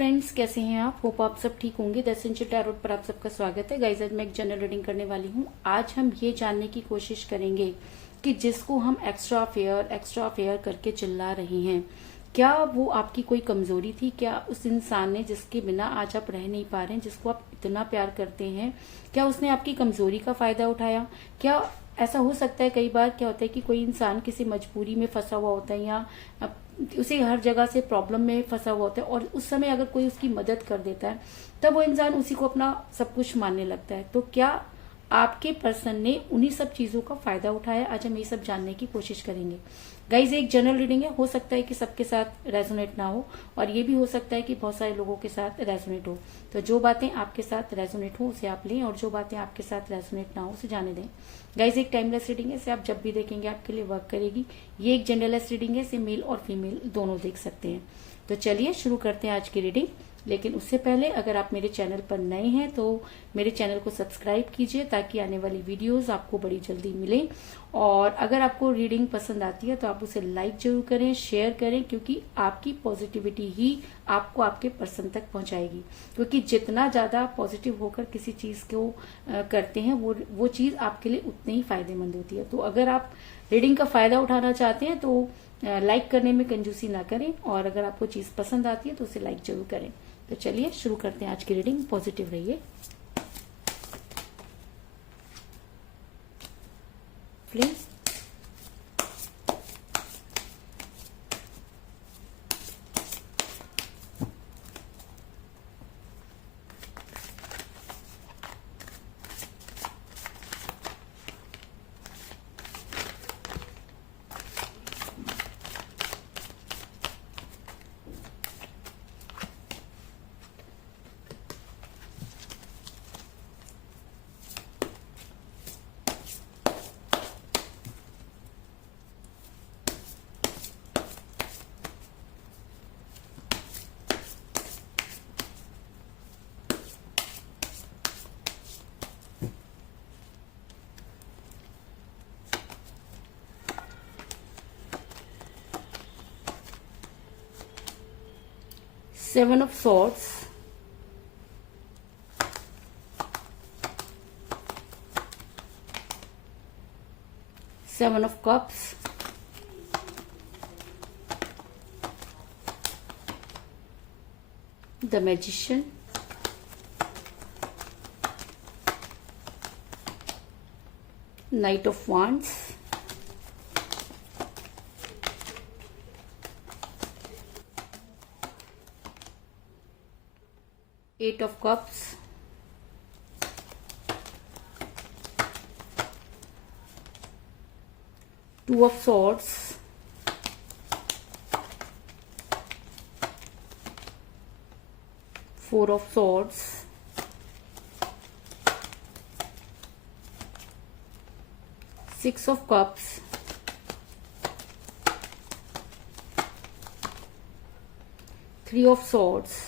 Friends, कैसे हैं आप? होप आप सब ठीक होंगे। द एसेंशियल टैरोट पर आप सबका स्वागत है। गाइस, आज मैं एक जनरल रीडिंग करने वाली हूँ। आज हम ये जानने की कोशिश करेंगे कि जिसको हम एक्स्ट्रा फेयर करके चिल्ला रहे हैं, क्या वो आपकी कोई कमजोरी थी? क्या उस इंसान ने जिसके बिना आज आप रह नहीं पा रहे हैं, जिसको आप इतना प्यार करते हैं, क्या उसने आपकी कमजोरी का फायदा उठाया? क्या ऐसा हो सकता है? कई बार क्या होता है कि कोई इंसान किसी मजबूरी में फंसा हुआ होता है या उसे हर जगह से प्रॉब्लम में फंसा हुआ होता है, और उस समय अगर कोई उसकी मदद कर देता है तब वो इंसान उसी को अपना सब कुछ मानने लगता है। तो क्या आपके पर्सन ने उन्हीं सब चीजों का फायदा उठाया? आज हम ये सब जानने की कोशिश करेंगे। गाइज, एक जनरल रीडिंग है, हो सकता है कि सबके साथ रेजोनेट ना हो, और ये भी हो सकता है कि बहुत सारे लोगों के साथ रेजोनेट हो। तो जो बातें आपके साथ रेजोनेट हो उसे आप लें, और जो बातें आपके साथ रेजोनेट ना हो उसे जाने दें। गाइज, एक टाइमलेस रीडिंग है, इसे आप जब भी देखेंगे आपके लिए वर्क करेगी। ये एक जेंडरलेस रीडिंग है, इसे मेल और फीमेल दोनों देख सकते हैं। तो चलिए शुरू करते हैं आज की रीडिंग। लेकिन उससे पहले अगर आप मेरे चैनल पर नए हैं तो मेरे चैनल को सब्सक्राइब कीजिए, ताकि आने वाली वीडियोस आपको बड़ी जल्दी मिले। और अगर आपको रीडिंग पसंद आती है तो आप उसे लाइक जरूर करें, शेयर करें, क्योंकि आपकी पॉजिटिविटी ही आपको आपके पर्सन तक पहुंचाएगी। क्योंकि जितना ज्यादा पॉजिटिव होकर किसी चीज को करते हैं वो चीज आपके लिए उतनी ही फायदेमंद होती है। तो अगर आप रीडिंग का फायदा उठाना चाहते हैं तो लाइक करने में कंजूसी ना करें, और अगर आपको चीज पसंद आती है तो उसे लाइक जरूर करें। तो चलिए शुरू करते हैं आज की रीडिंग। पॉजिटिव रहिए please. Seven of Swords, Seven of Cups, the Magician, Knight of Wands, Eight of Cups, Two of Swords, Four of Swords, Six of Cups, Three of Swords,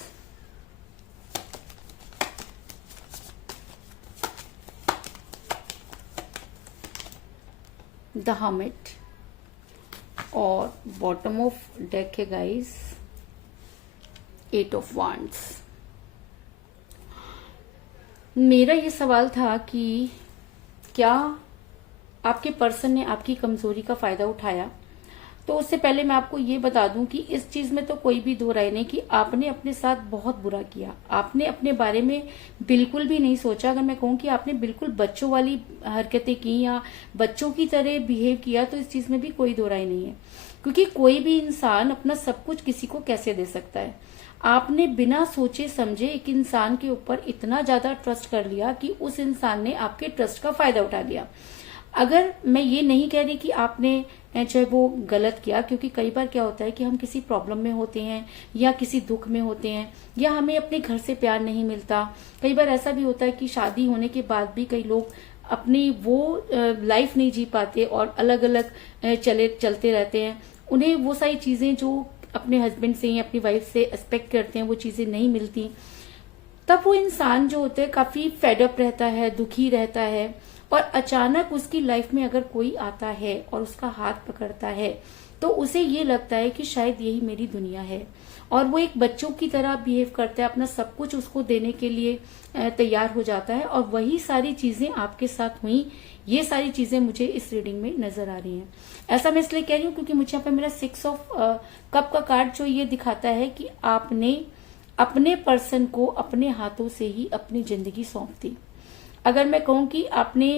the hermit, और bottom of deck है guys eight of wands. मेरा ये सवाल था कि क्या आपके person ने आपकी कमजोरी का फायदा उठाया? तो उससे पहले मैं आपको ये बता दूं कि इस चीज में तो कोई भी दो राय नहीं कि आपने अपने साथ बहुत बुरा किया। आपने अपने बारे में बिल्कुल भी नहीं सोचा। अगर मैं कहूँ कि आपने बिल्कुल बच्चों वाली हरकतें की या बच्चों की तरह बिहेव किया, तो इस चीज में भी कोई दो राय नहीं है। क्योंकि कोई भी इंसान अपना सब कुछ किसी को कैसे दे सकता है? आपने बिना सोचे समझे एक इंसान के ऊपर इतना ज्यादा ट्रस्ट कर लिया कि उस इंसान ने आपके ट्रस्ट का फायदा उठा लिया। अगर मैं ये नहीं कह रही कि आपने चाहे वो गलत किया, क्योंकि कई बार क्या होता है कि हम किसी प्रॉब्लम में होते हैं या किसी दुख में होते हैं, या हमें अपने घर से प्यार नहीं मिलता। कई बार ऐसा भी होता है कि शादी होने के बाद भी कई लोग अपनी वो लाइफ नहीं जी पाते और अलग अलग चलते रहते हैं। उन्हें वो सारी चीजें जो अपने हस्बैंड से या अपनी वाइफ से एक्सपेक्ट करते हैं वो चीजें नहीं मिलती। तब वो इंसान जो होता है काफी फेडअप रहता है, दुखी रहता है, और अचानक उसकी लाइफ में अगर कोई आता है और उसका हाथ पकड़ता है तो उसे ये लगता है कि शायद यही मेरी दुनिया है। और वो एक बच्चों की तरह बिहेव करता है, अपना सब कुछ उसको देने के लिए तैयार हो जाता है। और वही सारी चीजें आपके साथ हुई, ये सारी चीजें मुझे इस रीडिंग में नजर आ रही हैं। ऐसा मैं इसलिए कह रही हूँ क्योंकि मुझे यहाँ पे मेरा 6 ऑफ कप का कार्ड जो ये दिखाता है कि आपने अपने पर्सन को अपने हाथों से ही अपनी जिंदगी सौंप दी। अगर मैं कहूँ कि आपने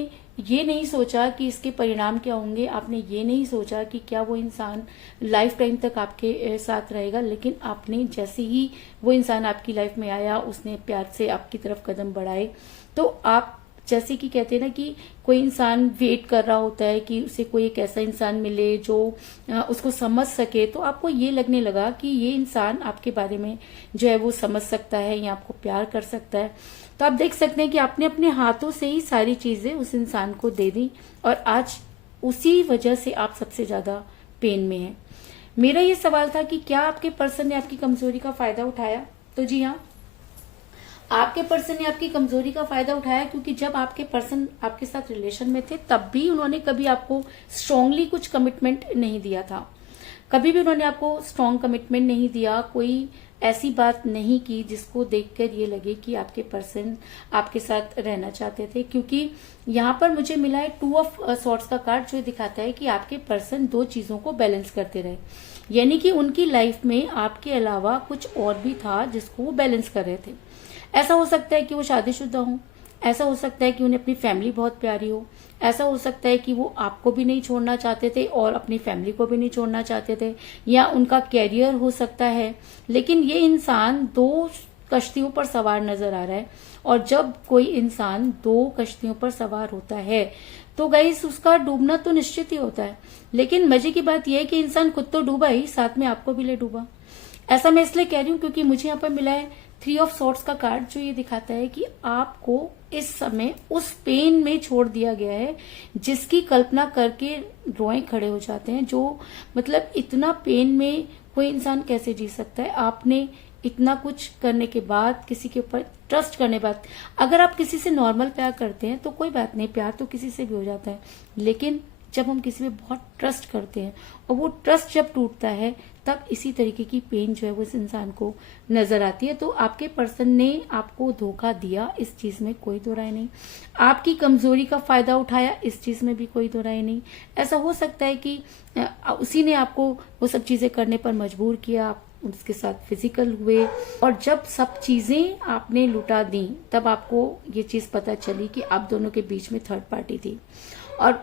ये नहीं सोचा कि इसके परिणाम क्या होंगे, आपने ये नहीं सोचा कि क्या वो इंसान लाइफ टाइम तक आपके साथ रहेगा, लेकिन आपने जैसे ही वो इंसान आपकी लाइफ में आया, उसने प्यार से आपकी तरफ कदम बढ़ाए, तो आप जैसे कि कहते हैं ना कि कोई इंसान वेट कर रहा होता है कि उसे कोई एक ऐसा इंसान मिले जो उसको समझ सके, तो आपको ये लगने लगा कि ये इंसान आपके बारे में जो है वो समझ सकता है या आपको प्यार कर सकता है। तो आप देख सकते हैं कि आपने अपने हाथों से ही सारी चीजें उस इंसान को दे दी और आज उसी वजह से आप सबसे ज्यादा पेन में हैं। मेरा ये सवाल था कि क्या आपके पर्सन ने आपकी कमजोरी का फायदा उठाया? तो जी हाँ, आपके पर्सन ने आपकी कमजोरी का फायदा उठाया, क्योंकि जब आपके पर्सन आपके साथ रिलेशन में थे तब भी उन्होंने कभी आपको स्ट्रांगली कुछ कमिटमेंट नहीं दिया था। कभी भी उन्होंने आपको स्ट्रांग कमिटमेंट नहीं दिया, कोई ऐसी बात नहीं की जिसको देखकर ये लगे कि आपके पर्सन आपके साथ रहना चाहते थे। क्योंकि यहाँ पर मुझे मिला है 2 ऑफ सॉर्ड्स का कार्ड जो दिखाता है कि आपके पर्सन 2 चीजों को बैलेंस करते रहे, यानी कि उनकी लाइफ में आपके अलावा कुछ और भी था जिसको वो बैलेंस कर रहे थे। ऐसा हो सकता है कि वो शादीशुदा हो, ऐसा हो सकता है कि उन्हें अपनी फैमिली बहुत प्यारी हो, ऐसा हो सकता है कि वो आपको भी नहीं छोड़ना चाहते थे और अपनी फैमिली को भी नहीं छोड़ना चाहते थे, या उनका कैरियर हो सकता है। लेकिन ये इंसान 2 कश्तियों पर सवार नजर आ रहा है, और जब कोई इंसान 2 कश्तियों पर सवार होता है तो गाइस उसका डूबना तो निश्चित ही होता है। लेकिन मजे की बात यह है कि इंसान खुद तो डूबा ही, साथ में आपको भी ले डूबा। ऐसा मैं इसलिए कह रही हूँ क्योंकि मुझे यहाँ पर मिला है 3 ऑफ सॉर्ड्स का कार्ड जो ये दिखाता है कि आपको इस समय उस पेन में छोड़ दिया गया है जिसकी कल्पना करके रोए खड़े हो जाते हैं। जो मतलब इतना पेन में कोई इंसान कैसे जी सकता है? आपने इतना कुछ करने के बाद, किसी के ऊपर ट्रस्ट करने बाद, अगर आप किसी से नॉर्मल प्यार करते हैं तो कोई बात नहीं, प्यार तो किसी से भी हो जाता है। लेकिन जब हम किसी पे बहुत ट्रस्ट करते हैं और वो ट्रस्ट जब टूटता है तब इसी तरीके की पेन जो है वो इस इंसान को नजर आती है। तो आपके पर्सन ने आपको धोखा दिया, इस चीज में कोई दो राय नहीं। आपकी कमजोरी का फायदा उठाया, इस चीज में भी कोई दो राय नहीं। ऐसा हो सकता है कि उसी ने आपको वो सब चीजें करने पर मजबूर किया, आप उसके साथ फिजिकल हुए, और जब सब चीजें आपने लुटा दी तब आपको ये चीज पता चली कि आप दोनों के बीच में थर्ड पार्टी थी। और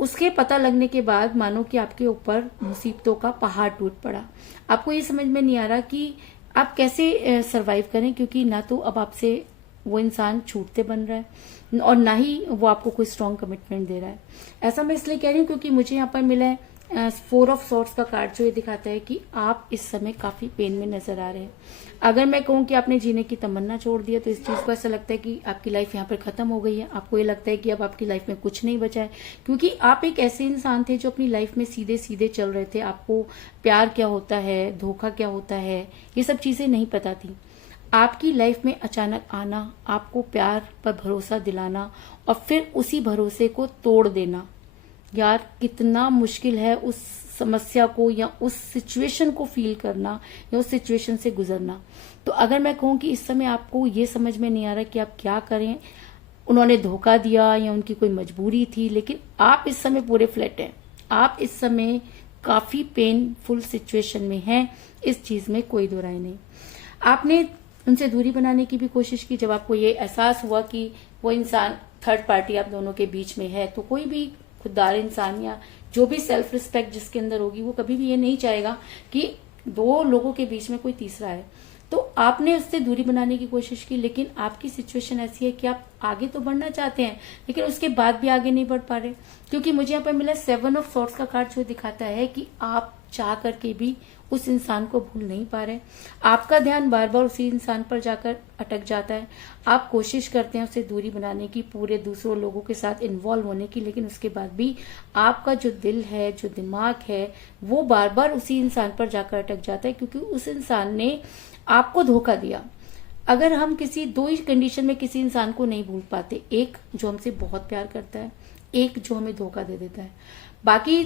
उसके पता लगने के बाद मानो कि आपके ऊपर मुसीबतों का पहाड़ टूट पड़ा। आपको ये समझ में नहीं आ रहा कि आप कैसे सरवाइव करें, क्योंकि ना तो अब आपसे वो इंसान छूटते बन रहा है और ना ही वो आपको कोई स्ट्रॉन्ग कमिटमेंट दे रहा है। ऐसा मैं इसलिए कह रही हूँ क्योंकि मुझे यहाँ पर मिला है 4 ऑफ सॉर्ड्स का कार्ड जो ये दिखाता है कि आप इस समय काफी पेन में नजर आ रहे हैं। अगर मैं कहूँ कि आपने जीने की तमन्ना छोड़ दिया तो इस चीज को ऐसा लगता है कि आपकी लाइफ यहाँ पर खत्म हो गई है। आपको ये लगता है कि अब आपकी लाइफ में कुछ नहीं बचा है, क्योंकि आप एक ऐसे इंसान थे जो अपनी लाइफ में सीधे सीधे चल रहे थे। आपको प्यार क्या होता है, धोखा क्या होता है, ये सब चीजें नहीं पता थी। आपकी लाइफ में अचानक आना, आपको प्यार पर भरोसा दिलाना और फिर उसी भरोसे को तोड़ देना, यार कितना मुश्किल है उस समस्या को या उस सिचुएशन को फील करना या उस सिचुएशन से गुजरना। तो अगर मैं कहूँ कि इस समय आपको ये समझ में नहीं आ रहा कि आप क्या करें, उन्होंने धोखा दिया या उनकी कोई मजबूरी थी, लेकिन आप इस समय पूरे फ्लैट हैं, आप इस समय काफी पेनफुल सिचुएशन में हैं, इस चीज में कोई दो राय नहीं। आपने उनसे दूरी बनाने की भी कोशिश की। जब आपको ये एहसास हुआ कि वो इंसान थर्ड पार्टी आप दोनों के बीच में है, तो कोई भी खुददार इंसान या जो भी सेल्फ रिस्पेक्ट जिसके अंदर होगी वो कभी भी ये नहीं चाहेगा कि 2 लोगों के बीच में कोई तीसरा है। तो आपने उससे दूरी बनाने की कोशिश की, लेकिन आपकी सिचुएशन ऐसी है कि आप आगे तो बढ़ना चाहते हैं लेकिन उसके बाद भी आगे नहीं बढ़ पा रहे, क्योंकि मुझे यहाँ पर मिला 7 ऑफ सॉर्ड्स का कार्ड जो दिखाता है कि आप चाह करके भी उस इंसान को भूल नहीं पा रहे। आपका ध्यान बार बार उसी इंसान पर जाकर अटक जाता है। आप कोशिश करते हैं उससे दूरी बनाने की, पूरे दूसरों लोगों के साथ इन्वॉल्व होने की, लेकिन उसके बाद भी आपका जो दिल है, जो दिमाग है, वो बार बार उसी इंसान पर जाकर अटक जाता है, क्योंकि उस इंसान ने आपको धोखा दिया। अगर हम किसी 2 ही कंडीशन में किसी इंसान को नहीं भूल पाते, एक जो हमसे बहुत प्यार करता है, एक जो हमें धोखा दे देता है। बाकी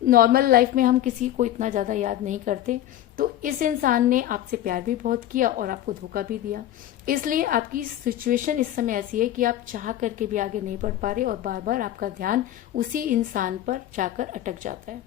नॉर्मल लाइफ में हम किसी को इतना ज्यादा याद नहीं करते, तो इस इंसान ने आपसे प्यार भी बहुत किया और आपको धोखा भी दिया। इसलिए आपकी सिचुएशन इस समय ऐसी है कि आप चाह करके भी आगे नहीं बढ़ पा रहे और बार बार आपका ध्यान उसी इंसान पर जाकर अटक जाता है।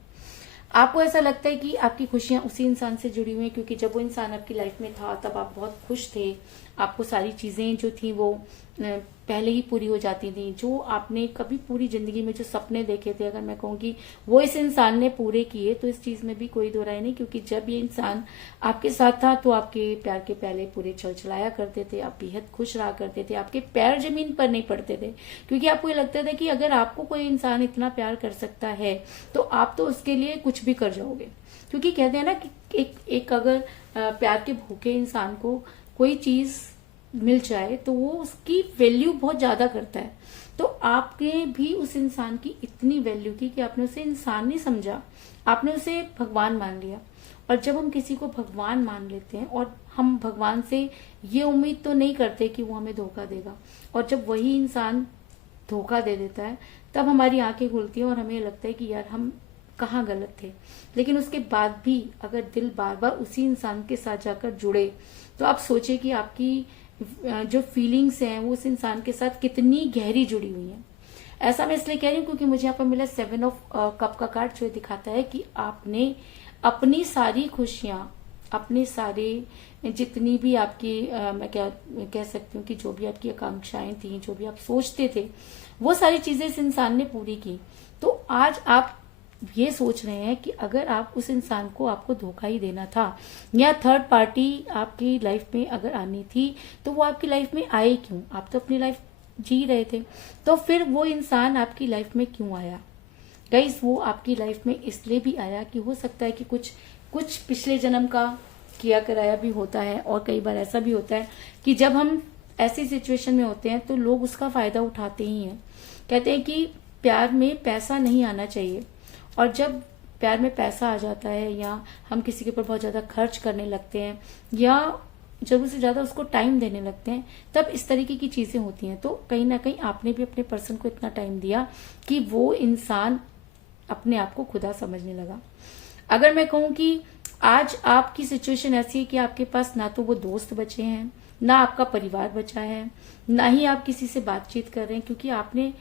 आपको ऐसा लगता है कि आपकी खुशियां उसी इंसान से जुड़ी हुई हैं, क्योंकि जब वो इंसान आपकी लाइफ में था तब आप बहुत खुश थे, आपको सारी चीजें जो थी वो पहले ही पूरी हो जाती थी। जो आपने कभी पूरी जिंदगी में जो सपने देखे थे, अगर मैं कहूँगी वो इस इंसान ने पूरे किए, तो इस चीज में भी कोई दो राय नहीं। क्योंकि जब ये इंसान आपके साथ था तो आपके प्यार के प्याले पूरे चलचलाया करते थे, आप बेहद खुश रहा करते थे, आपके पैर जमीन पर नहीं पड़ते थे, क्योंकि आपको ये लगता था कि अगर आपको कोई इंसान इतना प्यार कर सकता है तो आप तो उसके लिए कुछ भी कर जाओगे। क्योंकि कहते हैं ना कि एक अगर प्यार के भूखे इंसान को कोई चीज मिल जाए तो वो उसकी वैल्यू बहुत ज्यादा करता है। तो आपने भी उस इंसान की इतनी वैल्यू की कि आपने उसे इंसान नहीं समझा, आपने उसे भगवान मान लिया। और जब हम किसी को भगवान मान लेते हैं और हम भगवान से ये उम्मीद तो नहीं करते कि वो हमें धोखा देगा, और जब वही इंसान धोखा दे देता है तब हमारी आंखें खुलती हैं और हमें लगता है कि यार हम कहाँ गलत थे। लेकिन उसके बाद भी अगर दिल बार बार उसी इंसान के साथ जाकर जुड़े तो आप सोचे कि आपकी जो फीलिंग्स हैं वो उस इंसान के साथ कितनी गहरी जुड़ी हुई हैं। ऐसा मैं इसलिए कह रही हूँ क्योंकि मुझे यहाँ पर मिला 7 ऑफ कप का कार्ड, जो दिखाता है कि आपने अपनी सारी खुशियां, अपने सारे जितनी भी आपकी मैं क्या कह सकती हूँ कि जो भी आपकी आकांक्षाएं थी, जो भी आप सोचते थे, वो सारी चीजें इस इंसान ने पूरी की। तो आज आप ये सोच रहे हैं कि अगर आप उस इंसान को आपको धोखा ही देना था या थर्ड पार्टी आपकी लाइफ में अगर आनी थी तो वो आपकी लाइफ में आए क्यों? आप तो अपनी लाइफ जी रहे थे, तो फिर वो इंसान आपकी लाइफ में क्यों आया? गाइस, वो आपकी लाइफ में इसलिए भी आया कि हो सकता है कि कुछ पिछले जन्म का किया कराया भी होता है। और कई बार ऐसा भी होता है कि जब हम ऐसी सिचुएशन में होते हैं तो लोग उसका फायदा उठाते ही हैं। कहते हैं कि प्यार में पैसा नहीं आना चाहिए, और जब प्यार में पैसा आ जाता है या हम किसी के ऊपर बहुत ज्यादा खर्च करने लगते हैं या जरूरत से ज्यादा उसको टाइम देने लगते हैं, तब इस तरीके की चीजें होती हैं। तो कहीं ना कहीं आपने भी अपने पर्सन को इतना टाइम दिया कि वो इंसान अपने आप को खुदा समझने लगा। अगर मैं कहूं कि आज आपकी सिचुएशन ऐसी है कि आपके पास ना तो वो दोस्त बचे हैं, ना आपका परिवार बचा है, ना ही आप किसी से बातचीत कर रहे हैं, क्योंकि आपने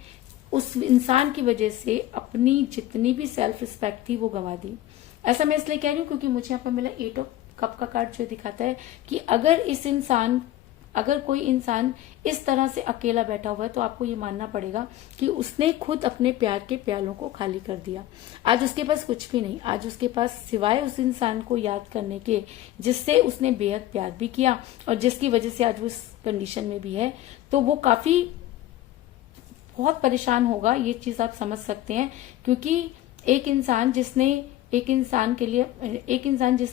उस इंसान की वजह से अपनी जितनी भी सेल्फ रिस्पेक्ट थी वो गंवा दी। ऐसा मैं इसलिए कह रही हूँ क्योंकि मुझे यहाँ पर मिला 8 ऑफ कप का कार्ड, जो दिखाता है कि अगर कोई इंसान इस तरह से अकेला बैठा हुआ है तो आपको ये मानना पड़ेगा कि उसने खुद अपने प्यार के प्यालों को खाली कर दिया। आज उसके पास कुछ भी नहीं, आज उसके पास सिवाय उस इंसान को याद करने के जिससे उसने बेहद प्यार भी किया और जिसकी वजह से आज वो इस कंडीशन में भी है, तो वो काफी बहुत परेशान होगा। ये चीज आप समझ सकते हैं, क्योंकि एक इंसान जिसने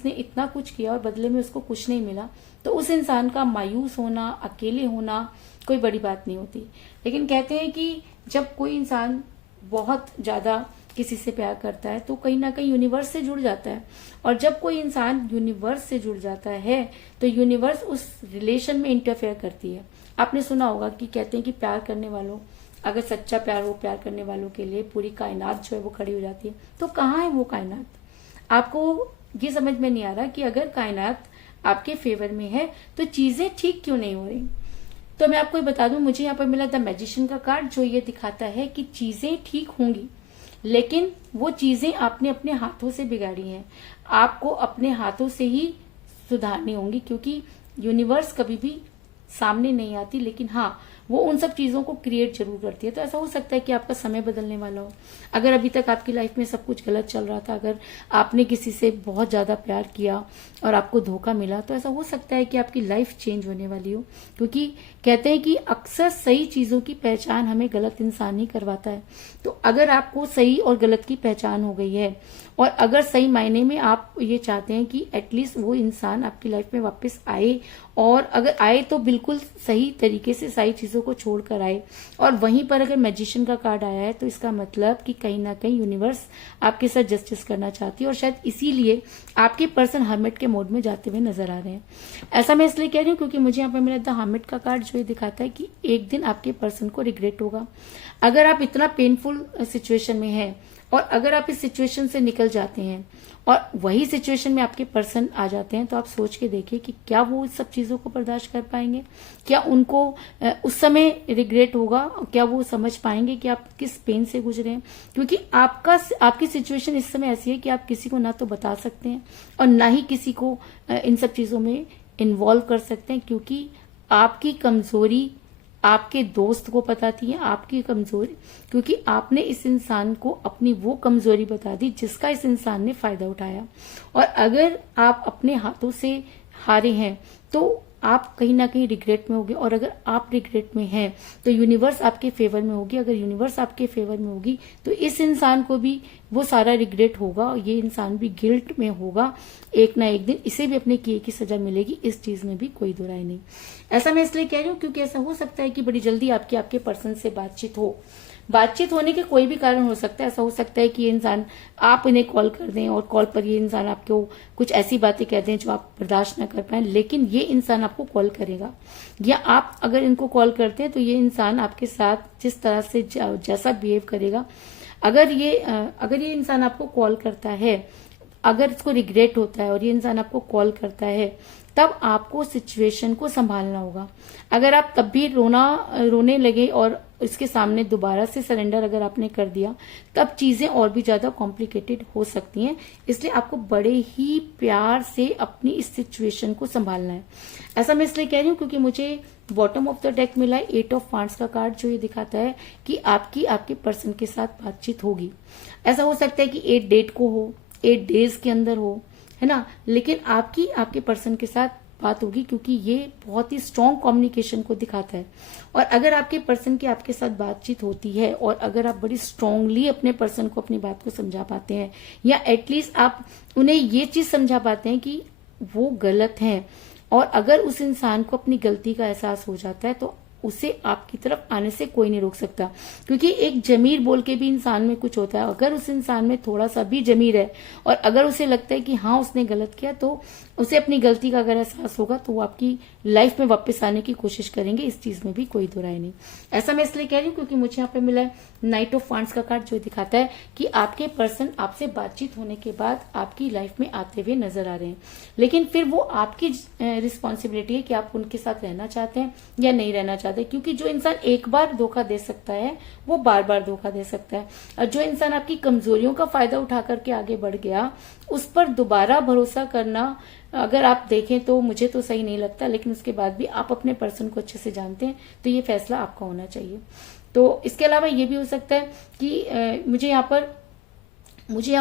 इतना कुछ किया और बदले में उसको कुछ नहीं मिला, तो उस इंसान का मायूस होना, अकेले होना कोई बड़ी बात नहीं होती। लेकिन कहते हैं कि जब कोई इंसान बहुत ज्यादा किसी से प्यार करता है तो कहीं ना कहीं यूनिवर्स से जुड़ जाता है, और जब कोई इंसान यूनिवर्स से जुड़ जाता है तो यूनिवर्स उस रिलेशन में इंटरफेयर करती है। आपने सुना होगा कि कहते हैं कि प्यार करने वालों, अगर सच्चा प्यार हो, प्यार करने वालों के लिए पूरी कायनात जो है वो खड़ी हो जाती है। तो कहाँ है वो कायनात? आपको ये समझ में नहीं आ रहा कि अगर कायनात आपके फेवर में है तो चीजें ठीक क्यों नहीं हो रही? तो मैं आपको बता दूं, मुझे यहाँ पर मिला द मैजिशियन का कार्ड, जो ये दिखाता है कि चीजें ठीक होंगी, लेकिन वो चीजें आपने अपने हाथों से बिगाड़ी हैं। आपको अपने हाथों से ही सुधारनी होंगी, क्योंकि यूनिवर्स कभी भी सामने नहीं आती, लेकिन हाँ वो उन सब चीजों को क्रिएट जरूर करती है। तो ऐसा हो सकता है कि आपका समय बदलने वाला हो। अगर अभी तक आपकी लाइफ में सब कुछ गलत चल रहा था, अगर आपने किसी से बहुत ज्यादा प्यार किया और आपको धोखा मिला, तो ऐसा हो सकता है कि आपकी लाइफ चेंज होने वाली हो। क्योंकि कहते हैं कि अक्सर सही चीजों की पहचान हमें गलत इंसान ही करवाता है। तो अगर आपको सही और गलत की पहचान हो गई है, और अगर सही मायने में आप ये चाहते हैं कि एटलीस्ट वो इंसान आपकी लाइफ में वापस आए, और अगर आए तो बिल्कुल सही तरीके से सारी चीजों को छोड़कर आए, और वहीं पर अगर मैजिशियन का कार्ड आया है तो इसका मतलब कि कहीं ना कहीं यूनिवर्स आपके साथ जस्टिस करना चाहती है, और शायद इसीलिए आपके पर्सन हर्मिट के मोड में जाते हुए नजर आ रहे हैं। ऐसा मैं इसलिए कह रही हूँ क्योंकि मुझे यहाँ पर मेरा द हर्मिट का कार्ड जो जो ये दिखाता है कि एक दिन आपके पर्सन को रिग्रेट होगा। अगर आप इतना पेनफुल सिचुएशन में हैं और अगर आप इस सिचुएशन से निकल जाते हैं और वही सिचुएशन में आपके पर्सन आ जाते हैं, तो आप सोच के देखिए कि क्या वो इस सब चीजों को बर्दाश्त कर पाएंगे, क्या उनको उस समय रिग्रेट होगा, क्या वो समझ पाएंगे कि आप किस पेन से गुजरे हैं। क्योंकि आपकी सिचुएशन इस समय ऐसी है कि आप किसी को ना तो बता सकते हैं और ना ही किसी को इन सब चीजों में इन्वॉल्व कर सकते हैं, क्योंकि आपकी कमजोरी आपके दोस्त को बताती है, आपकी कमजोरी, क्योंकि आपने इस इंसान को अपनी वो कमजोरी बता दी जिसका इस इंसान ने फायदा उठाया। और अगर आप अपने हाथों से हारे हैं तो आप कहीं ना कहीं रिग्रेट में होगे, और अगर आप रिग्रेट में हैं तो यूनिवर्स आपके फेवर में होगी। अगर यूनिवर्स आपके फेवर में होगी तो इस इंसान को भी वो सारा रिग्रेट होगा, ये इंसान भी गिल्ट में होगा, एक ना एक दिन इसे भी अपने किए की सजा मिलेगी, इस चीज में भी कोई दो राय नहीं। ऐसा मैं इसलिए कह रही हूँ क्योंकि ऐसा हो सकता है कि बड़ी जल्दी आपके पर्सन से बातचीत होने के कोई भी कारण हो सकता है। ऐसा हो सकता है कि ये इंसान, आप इन्हें कॉल कर दें और कॉल पर ये इंसान आपको कुछ ऐसी बातें कह दें जो आप बर्दाश्त ना कर पाए, लेकिन ये इंसान आपको कॉल करेगा। या आप अगर इनको कॉल करते हैं तो ये इंसान आपके साथ जिस तरह से जैसा बिहेव करेगा, अगर ये इंसान आपको कॉल करता है, अगर इसको रिग्रेट होता है और ये इंसान आपको कॉल करता है, तब आपको सिचुएशन को संभालना होगा। अगर आप तब भी रोने लगे और इसके सामने दोबारा से सरेंडर अगर आपने कर दिया, तब चीजें और भी ज्यादा कॉम्प्लिकेटेड हो सकती हैं। इसलिए आपको बड़े ही प्यार से अपनी इस सिचुएशन को संभालना है। ऐसा मैं इसलिए कह रही हूँ क्योंकि मुझे बॉटम ऑफ द डेक मिला है 8 ऑफ वांड्स का कार्ड, जो ये दिखाता है कि आपके पर्सन के साथ बातचीत होगी। ऐसा हो सकता है कि 8 डेट को हो, 8 डेज के अंदर हो, है ना, लेकिन आपके पर्सन के साथ बात होगी, क्योंकि ये बहुत ही स्ट्रॉन्ग कम्युनिकेशन को दिखाता है। और अगर आपके पर्सन की आपके साथ बातचीत होती है और अगर आप बड़ी स्ट्रांगली अपने पर्सन को अपनी बात को समझा पाते हैं, या एटलीस्ट आप उन्हें ये चीज समझा पाते हैं कि वो गलत हैं, और अगर उस इंसान को अपनी गलती का एहसास हो जाता है तो उसे आपकी तरफ आने से कोई नहीं रोक सकता। क्योंकि एक जमीर बोल के भी इंसान में कुछ होता है। अगर उस इंसान में थोड़ा सा भी जमीर है और अगर उसे लगता है कि हाँ उसने गलत किया, तो उसे अपनी गलती का अगर एहसास होगा तो वो आपकी लाइफ में वापस आने की कोशिश करेंगे, इस चीज में भी कोई दो राय नहीं। ऐसा मैं इसलिए कह रही हूँ क्योंकि मुझे यहाँ पे मिला है नाइट ऑफ वांड्स का कार्ड, जो दिखाता है कि आपके पर्सन आपसे बातचीत होने के बाद आपकी लाइफ में आते हुए नजर आ रहे हैं, लेकिन फिर वो आपकी रिस्पॉन्सिबिलिटी है कि आप उनके साथ रहना चाहते हैं या नहीं रहना चाहते। क्योंकि जो इंसान एक बार धोखा दे सकता है वो बार बार धोखा दे सकता है, और जो इंसान आपकी कमजोरियों का फायदा उठा करके आगे बढ़ गया, उस पर दोबारा भरोसा करना अगर आप देखें तो मुझे तो सही नहीं लगता। लेकिन उसके बाद भी आप अपने पर्सन को अच्छे से जानते हैं, तो ये फैसला आपका होना चाहिए। तो इसके अलावा ये भी हो सकता है कि मुझे यहाँ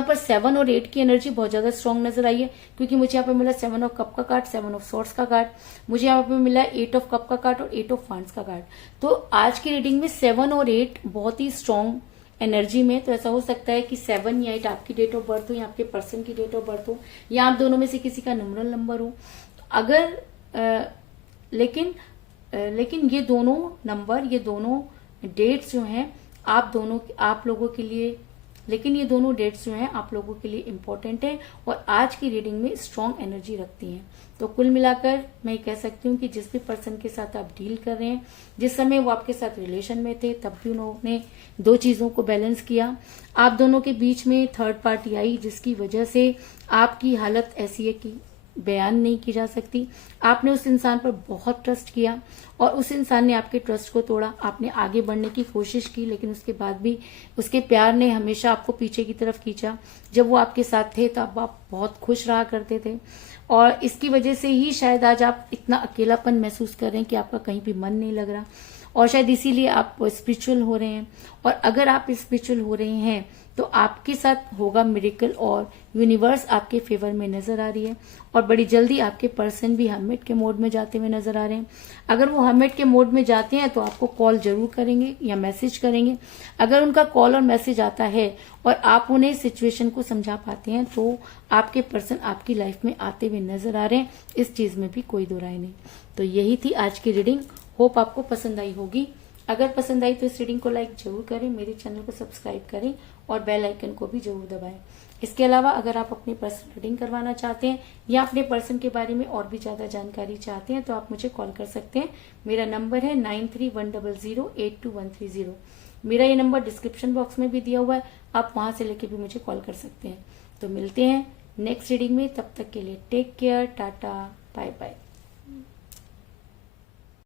पर 7 और 8 की एनर्जी बहुत ज्यादा स्ट्रांग नजर आई है, क्योंकि मुझे यहाँ पे मिला 7 ऑफ कप का कार्ड, 7 ऑफ सॉर्ड्स का कार्ड, मुझे यहाँ पे मिला 8 ऑफ कप का कार्ड और 8 ऑफ वांड्स का कार्ड। तो आज की रीडिंग में 7 और 8 बहुत ही स्ट्रांग एनर्जी में। तो ऐसा हो सकता है कि 7 या 8 आपकी डेट ऑफ बर्थ हो या आपके पर्सन की डेट ऑफ बर्थ हो, या आप दोनों में से किसी का न्यूमरल नंबर हो। अगर लेकिन ये दोनों नंबर, ये दोनों डेट्स जो हैं आप लोगों के लिए, लेकिन ये दोनों डेट्स जो हैं आप लोगों के लिए इम्पोर्टेंट है और आज की रीडिंग में स्ट्रॉन्ग एनर्जी रखती हैं। तो कुल मिलाकर मैं कह सकती हूँ कि जिस भी पर्सन के साथ आप डील कर रहे हैं, जिस समय वो आपके साथ रिलेशन में थे तब भी उन्होंने 2 चीजों को बैलेंस किया। आप दोनों के बीच में थर्ड पार्टी आई जिसकी वजह से आपकी हालत ऐसी है कि बयान नहीं की जा सकती। आपने उस इंसान पर बहुत ट्रस्ट किया और उस इंसान ने आपके ट्रस्ट को तोड़ा। आपने आगे बढ़ने की कोशिश की, लेकिन उसके बाद भी उसके प्यार ने हमेशा आपको पीछे की तरफ खींचा। जब वो आपके साथ थे तब आप बहुत खुश रहा करते थे, और इसकी वजह से ही शायद आज आप इतना अकेलापन महसूस कर रहे हैं कि आपका कहीं भी मन नहीं लग रहा, और शायद इसीलिए आप स्पिरिचुअल हो रहे हैं। और अगर आप स्पिरिचुअल हो रहे हैं तो आपके साथ होगा मिरेकल, और यूनिवर्स आपके फेवर में नजर आ रही है, और बड़ी जल्दी आपके पर्सन भी हर्मिट के मोड में जाते हुए नजर आ रहे हैं। अगर वो हर्मिट के मोड में जाते हैं तो आपको कॉल जरूर करेंगे या मैसेज करेंगे। अगर उनका कॉल और मैसेज आता है और आप उन्हें सिचुएशन को समझा पाते हैं तो आपके पर्सन आपकी लाइफ में आते हुए नजर आ रहे हैं, इस चीज में भी कोई दो राय नहीं। तो यही थी आज की रीडिंग। होप आपको पसंद आई होगी। अगर पसंद आई तो इस रीडिंग को लाइक जरूर करें, मेरे चैनल को सब्सक्राइब करें और बेल आइकन को भी जरूर दबाएं। इसके अलावा अगर आप अपनी पर्सनल रीडिंग करवाना चाहते हैं या अपने पर्सन के बारे में और भी ज्यादा जानकारी चाहते हैं तो आप मुझे कॉल कर सकते हैं। मेरा नंबर है 9310082130। मेरा ये नंबर डिस्क्रिप्शन बॉक्स में भी दिया हुआ है, आप वहां से लेके भी मुझे कॉल कर सकते हैं। तो मिलते हैं नेक्स्ट रीडिंग में, तब तक के लिए take care, tata, bye bye.